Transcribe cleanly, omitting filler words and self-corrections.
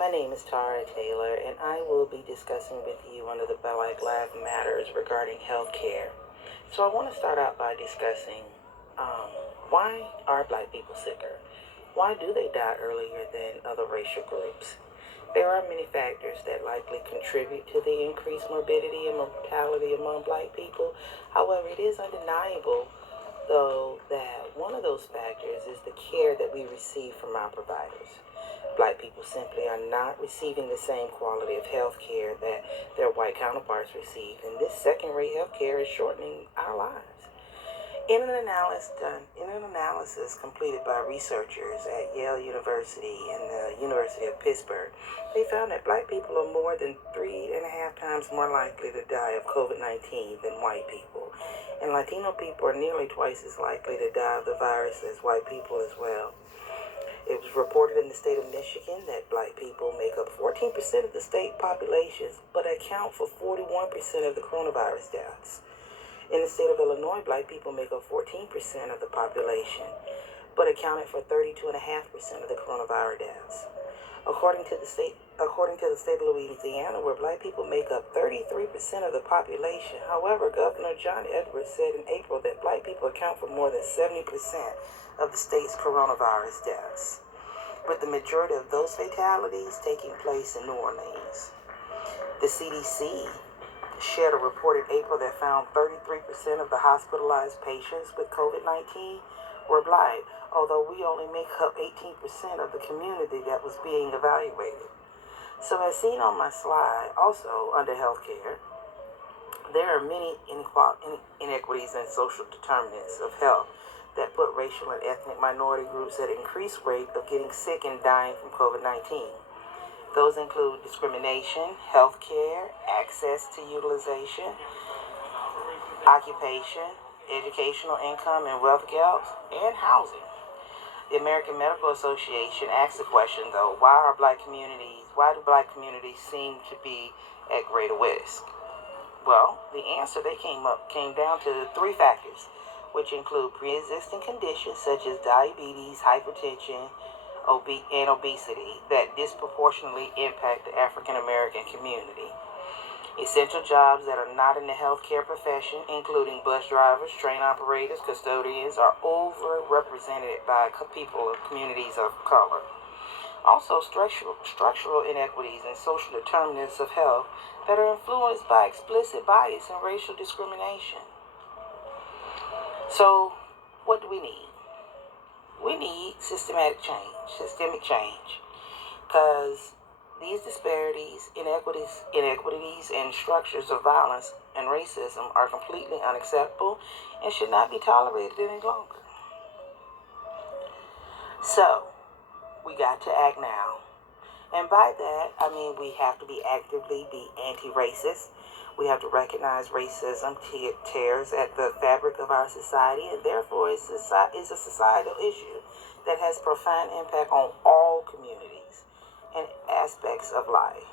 my name is Tara Taylor, and I will be discussing with you one of the Black Lives Matters regarding healthcare. So I want to start out by discussing um, why are Black people sicker? Why do they die earlier than other racial groups? There are many factors that likely contribute to the increased morbidity and mortality among Black people. However, it is undeniable, though, that one of those factors is the care that we receive from our providers. Black people simply are not receiving the same quality of health care that their white counterparts receive, and this second-rate health care is shortening our lives. In an analysis completed by researchers at Yale University and the University of Pittsburgh, they found that Black people are more than 3.5 times more likely to die of COVID-19 than white people, and Latino people are nearly twice as likely to die of the virus as white people as well. It was reported in the state of Michigan that Black people make up 14% of the state population, but account for 41% of the coronavirus deaths. In the state of Illinois, Black people make up 14% of the population, but accounted for 32.5% of the coronavirus deaths. According to the state of Louisiana, where Black people make up 33% of the population. However, Governor John Edwards said in April that Black people account for more than 70% of the state's coronavirus deaths, with the majority of those fatalities taking place in New Orleans. The CDC shared a report in April that found 33% of the hospitalized patients with COVID-19 were Black, although we only make up 18% of the community that was being evaluated. So as seen on my slide, also under healthcare, there are many inequities and social determinants of health that put racial and ethnic minority groups at increased rate of getting sick and dying from COVID-19. Those include discrimination, health care, access to utilization, occupation, educational income and wealth gaps, and housing. The American Medical Association asked the question, though, why do Black communities seem to be at greater risk? Well, the answer came down to three factors, which include pre-existing conditions such as diabetes, hypertension, and obesity that disproportionately impact the African American community. Essential jobs that are not in the healthcare profession, including bus drivers, train operators, custodians, are overrepresented by people of communities of color. Also, structural inequities and social determinants of health that are influenced by explicit bias and racial discrimination. So, what do we need? We need systemic change, because these disparities, inequities, and structures of violence and racism are completely unacceptable and should not be tolerated any longer. So, we got to act now. And by that, I mean we have to actively be anti-racist. We have to recognize racism tears at the fabric of our society, and therefore it's a societal issue that has profound impact on all communities and aspects of life.